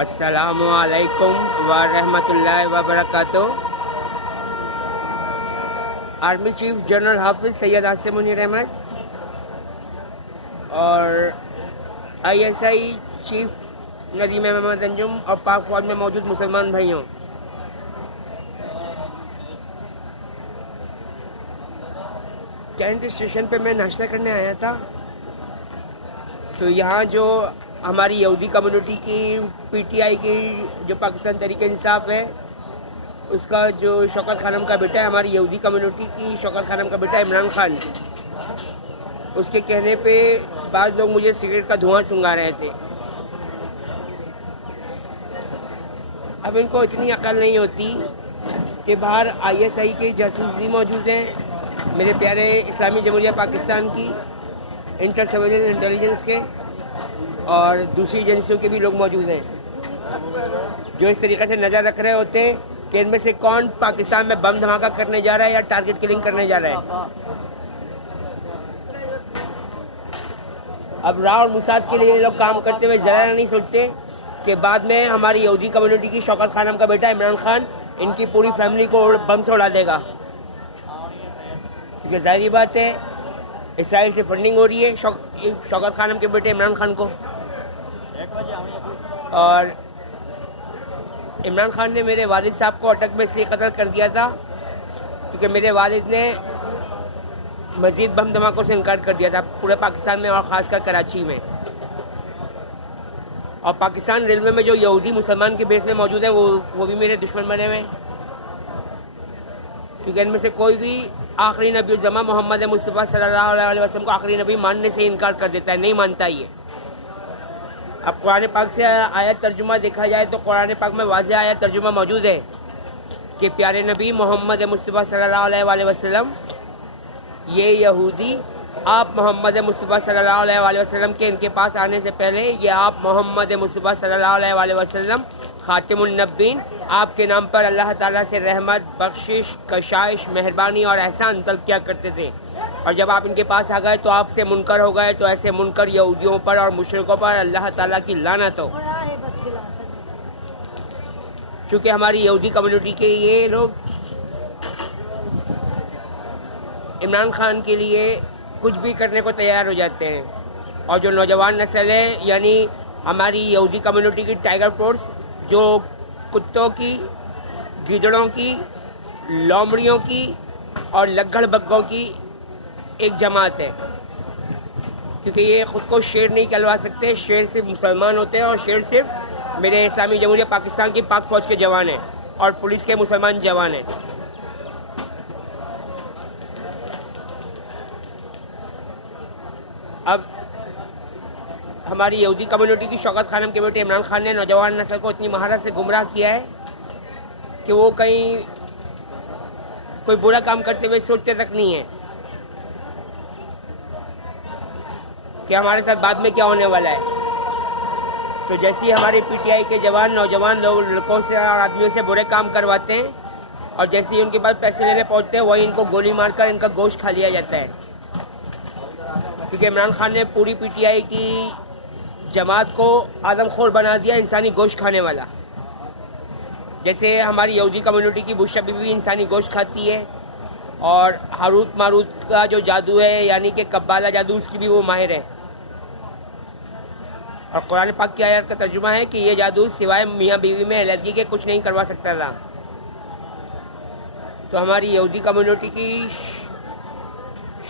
السلام علیکم ورحمۃ اللہ وبرکاتہ۔ آرمی چیف جنرل حافظ سید عاصم منیر احمد اور ISI chief Nadeem Muhammad Anjum اور پاک فوج میں موجود مسلمان بھائیوں، کینٹ اسٹیشن پہ میں ناشتہ کرنے آیا تھا، تو یہاں جو ہماری یہودی کمیونٹی کی پی ٹی آئی کی جو پاکستان تحریک انصاف ہے، اس کا جو شوکت خانم کا بیٹا ہے، ہماری یہودی کمیونٹی کی شوکت خانم کا بیٹا عمران خان، اس کے کہنے پہ بعض لوگ مجھے سگریٹ کا دھواں سنگھا رہے تھے۔ اب ان کو اتنی عقل نہیں ہوتی کہ باہر آئی ایس آئی کے جاسوس بھی موجود ہیں، میرے پیارے اسلامی جمہوریہ پاکستان کی انٹر سرویلنس انٹیلیجنس کے اور دوسری ایجنسیوں کے بھی لوگ موجود ہیں، جو اس طریقے سے نظر رکھ رہے ہوتے ہیں کہ ان میں سے کون پاکستان میں بم دھماکہ کرنے جا رہا ہے یا ٹارگٹ کلنگ کرنے جا رہا ہے۔ اب راہ اور مساعد کے لیے یہ لوگ کام کرتے ہوئے ذرا نہیں سوچتے کہ بعد میں ہماری یہودی کمیونٹی کی شوکت خانم کا بیٹا عمران خان ان کی پوری فیملی کو بم سے اڑا دے گا، کیونکہ ظاہری بات ہے اسرائیل سے فنڈنگ ہو رہی ہے شوکت خانم کے بیٹے عمران خان کو۔ اور عمران خان نے میرے والد صاحب کو اٹک میں اس لیے قتل کر دیا تھا کیونکہ میرے والد نے مزید بم دھماکوں سے انکار کر دیا تھا پورے پاکستان میں اور خاص کر کراچی میں۔ اور پاکستان ریلوے میں جو یہودی مسلمان کے بیس میں موجود ہیں وہ بھی میرے دشمن بنے ہوئے ہیں، کیونکہ ان میں سے کوئی بھی آخری نبی الزماں محمد مصطفیٰ صلی اللہ علیہ وسلم کو آخری نبی ماننے سے انکار کر دیتا ہے، نہیں مانتا یہ۔ اب قرآن پاک سے آیت ترجمہ دیکھا جائے تو قرآن پاک میں واضح آیت ترجمہ موجود ہے کہ پیارے نبی محمد مصطفیٰ صلی اللہ علیہ وسلم، یہ یہودی آپ محمد مصطفیٰ صلی اللہ علیہ وسلم کے ان کے پاس آنے سے پہلے یہ آپ محمد مصطفیٰ صلی اللہ علیہ وسلم خاتم النبیین، آپ کے نام پر اللہ تعالیٰ سے رحمت، بخشش، کشائش، مہربانی اور احسان طلب کیا کرتے تھے، اور جب آپ ان کے پاس آ گئے تو آپ سے منکر ہو گئے، تو ایسے منکر یہودیوں پر اور مشرکوں پر اللہ تعالیٰ کی لعنت ہو۔ چونکہ ہماری یہودی کمیونٹی کے یہ لوگ عمران خان کے لیے کچھ بھی کرنے کو تیار ہو جاتے ہیں، اور جو نوجوان نسل ہے یعنی ہماری یہودی کمیونٹی کی ٹائیگر فورس، جو کتوں کی، گیدڑوں کی، لومڑیوں کی اور لگڑ بگوں کی ایک جماعت ہے، کیونکہ یہ خود کو شیر نہیں کہلوا سکتے، شیر صرف مسلمان ہوتے ہیں، اور شیر صرف میرے اسلامی جمہوریہ پاکستان کی پاک فوج کے جوان ہیں اور پولیس کے مسلمان جوان ہیں۔ اب ہماری یہودی کمیونٹی کی شوکت خانم کے بیٹے عمران خان نے نوجوان نسل کو اتنی مہارت سے گمراہ کیا ہے کہ وہ کہیں کوئی برا کام کرتے ہوئے سوچتے تک نہیں ہیں کہ ہمارے ساتھ بعد میں کیا ہونے والا ہے۔ تو جیسے ہی ہمارے پی ٹی آئی کے نوجوان لوگ لڑکوں سے اور آدمیوں سے برے کام کرواتے ہیں، اور جیسے ہی ان کے پاس پیسے لینے پہنچتے ہیں وہی ان کو گولی مار کر ان کا گوشت کھا لیا جاتا ہے، کیونکہ عمران خان نے پوری پی ٹی آئی کی جماعت کو آدم خور بنا دیا، انسانی گوشت کھانے والا۔ جیسے ہماری یہودی کمیونٹی کی بشا بی بھی انسانی گوشت کھاتی ہے، اور ہاروت ماروت کا جو جادو ہے یعنی کہ قبالہ جادو، اس کی بھی وہ ماہر ہے، اور قرآن پاک کی آیت کا ترجمہ ہے کہ یہ جادو سوائے میاں بیوی میں علیحدگی کے کچھ نہیں کروا سکتا تھا۔ تو ہماری یہودی کمیونٹی کی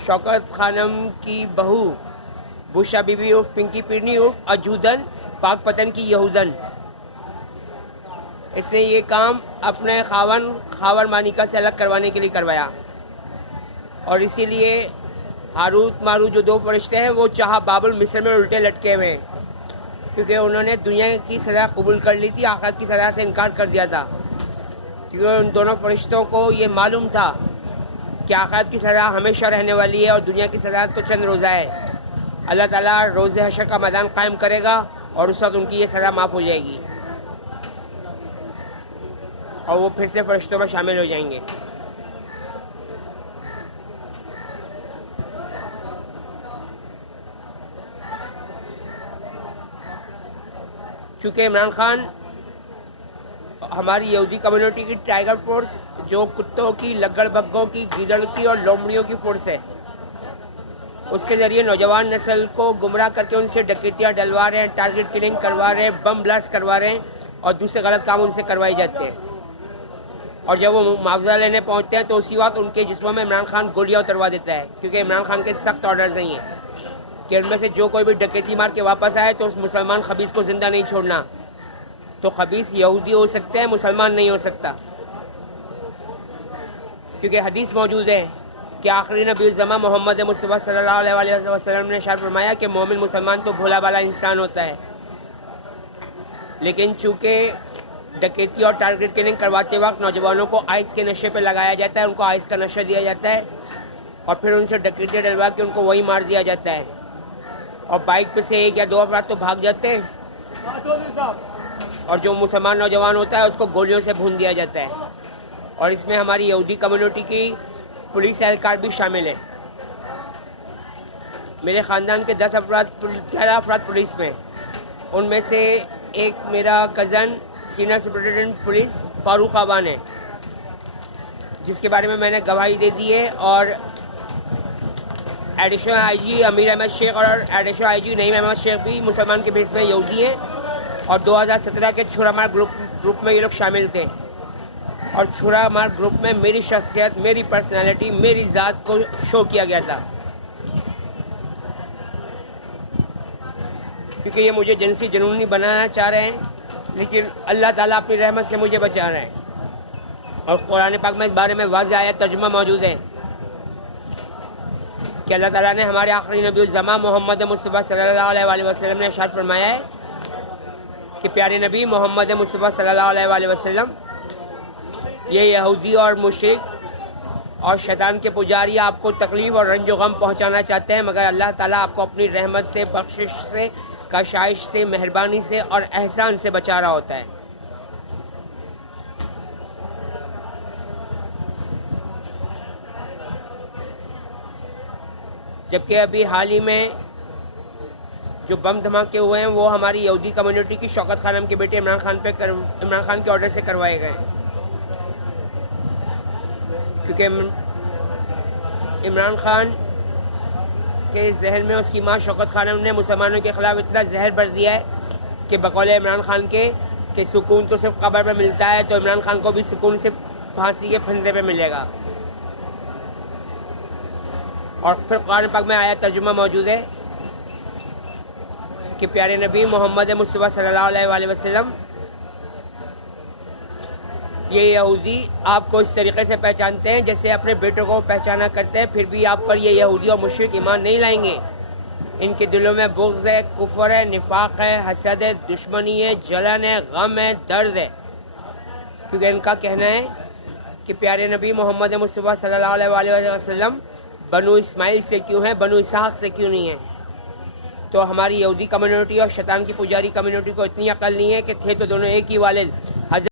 شوکت خانم کی بہو بشا بی بی عرف پنکی پیرنی عرف اجودن پاک پتن کی یہودن، اس نے یہ کام اپنے خاور مانیکا سے الگ کروانے کے لیے کروایا، اور اسی لیے ہاروت ماروت جو دو فرشتے ہیں وہ چاہا بابل مصر میں الٹے لٹکے ہوئے ہیں، کیونکہ انہوں نے دنیا کی سزا قبول کر لی تھی، آخرت کی سزا سے انکار کر دیا تھا، کیونکہ ان دونوں فرشتوں کو یہ معلوم تھا کہ آخرت کی سزا ہمیشہ رہنے والی ہے اور دنیا کی سزا تو چند روزہ ہے۔ اللہ تعالیٰ روز حشر کا میدان قائم کرے گا اور اس وقت ان کی یہ سزا معاف ہو جائے گی اور وہ پھر سے فرشتوں میں شامل ہو جائیں گے۔ چونکہ عمران خان ہماری یہودی کمیونٹی کی ٹائیگر فورس، جو کتوں کی، لگڑ بگوں کی، گیدڑ کی اور لومڑیوں کی فورس ہے، اس کے ذریعے نوجوان نسل کو گمراہ کر کے ان سے ڈکیتیاں ڈلوا رہے ہیں، ٹارگٹ کلنگ کروا رہے ہیں، بم بلاسٹ کروا رہے ہیں اور دوسرے غلط کام ان سے کروائی جاتے ہیں۔ اور جب وہ معاوضہ لینے پہنچتے ہیں تو اسی وقت ان کے جسموں میں عمران خان گولیاں اتروا دیتا ہے، کیونکہ عمران خان کے سخت آرڈرز نہیں ہیں کہ ان میں سے جو کوئی بھی ڈکیتی مار کے واپس آئے تو اس مسلمان خبیث کو زندہ نہیں چھوڑنا۔ تو خبیث یہودی ہو سکتے ہیں، مسلمان نہیں ہو سکتا، کیونکہ حدیث موجود ہے کہ آخری نبی الزماں محمد مصطفیٰ صلی اللہ علیہ وسلم نے ارشاد فرمایا کہ مومن مسلمان تو بھولا بالا انسان ہوتا ہے، لیکن چونکہ ڈکیتی اور ٹارگٹ کلنگ کرواتے وقت نوجوانوں کو آئس کے نشے پہ لگایا جاتا ہے، ان کو آئس کا نشہ دیا جاتا ہے اور پھر ان سے ڈکیتیاں ڈلوا کے ان کو وہی مار دیا جاتا ہے، اور بائک پہ سے 1 یا 2 افراد تو بھاگ جاتے ہیں اور جو مسلمان نوجوان ہوتا ہے اس کو گولیوں سے بھون دیا جاتا ہے۔ اور اس میں ہماری یہودی کمیونٹی کی پولیس اہلکار بھی شامل ہے۔ میرے خاندان کے 11 افراد پولیس میں، ان میں سے ایک میرا کزن سینئر سپرنٹینڈنٹ پولیس فاروق آبان ہے، جس کے بارے میں نے گواہی دے دی ہے، اور ایڈیشنل آئی جی امیر احمد شیخ اور ایڈیشنل آئی جی نعیم احمد شیخ بھی مسلمان کے بیس میں یہودی ہیں، اور 2017 کے چھرا مار گروپ میں یہ لوگ شامل تھے، اور چھرا مار گروپ میں میری شخصیت، میری پرسنالٹی، میری ذات کو شو کیا گیا تھا، کیونکہ یہ مجھے جنسی جنونی بنانا چاہ رہے ہیں، لیکن اللہ تعالیٰ اپنی رحمت سے مجھے بچا رہے ہیں۔ اور قرآن پاک میں اس بارے میں واضح آیت ترجمہ موجود ہے کہ اللہ تعالیٰ نے ہمارے آخری نبی الزماں محمد مصطفیٰ صلی اللہ علیہ وسلم نے ارشاد فرمایا ہے کہ پیارے نبی محمد مصطفیٰ صلی اللہ علیہ وسلم، یہ یہودی اور مشرک اور شیطان کے پجاری آپ کو تکلیف اور رنج و غم پہنچانا چاہتے ہیں، مگر اللہ تعالیٰ آپ کو اپنی رحمت سے، بخشش سے، کشائش سے، مہربانی سے اور احسان سے بچا رہا ہوتا ہے۔ جبکہ ابھی حال ہی میں جو بم دھماکے ہوئے ہیں وہ ہماری یہودی کمیونٹی کی شوکت خانم کے بیٹے عمران خان کے آرڈر سے کروائے گئے ہیں، کیونکہ عمران خان کے ذہن میں اس کی ماں شوکت خانم نے مسلمانوں کے خلاف اتنا زہر بھر دیا ہے کہ بقول عمران خان کے کہ سکون تو صرف قبر میں ملتا ہے، تو عمران خان کو بھی سکون صرف پھانسی کے پھندے پہ ملے گا۔ اور پھر قرآن پاک میں آیت ترجمہ موجود ہے کہ پیارے نبی محمد مصطفیٰ صلی اللہ علیہ وسلم، یہ یہودی آپ کو اس طریقے سے پہچانتے ہیں جیسے اپنے بیٹوں کو پہچانا کرتے ہیں، پھر بھی آپ پر یہ یہودی اور مشرک ایمان نہیں لائیں گے۔ ان کے دلوں میں بغض ہے، کفر ہے، نفاق ہے، حسد ہے، دشمنی ہے، جلن ہے، غم ہے، درد ہے، کیونکہ ان کا کہنا ہے کہ پیارے نبی محمد مصطفیٰ صلی اللہ علیہ وسلم بنو اسماعیل سے کیوں ہیں، بنو اسحاق سے کیوں نہیں ہیں۔ تو ہماری یہودی کمیونٹی اور شیطان کی پجاری کمیونٹی کو اتنی عقل نہیں ہے کہ تھے تو دونوں ایک ہی والد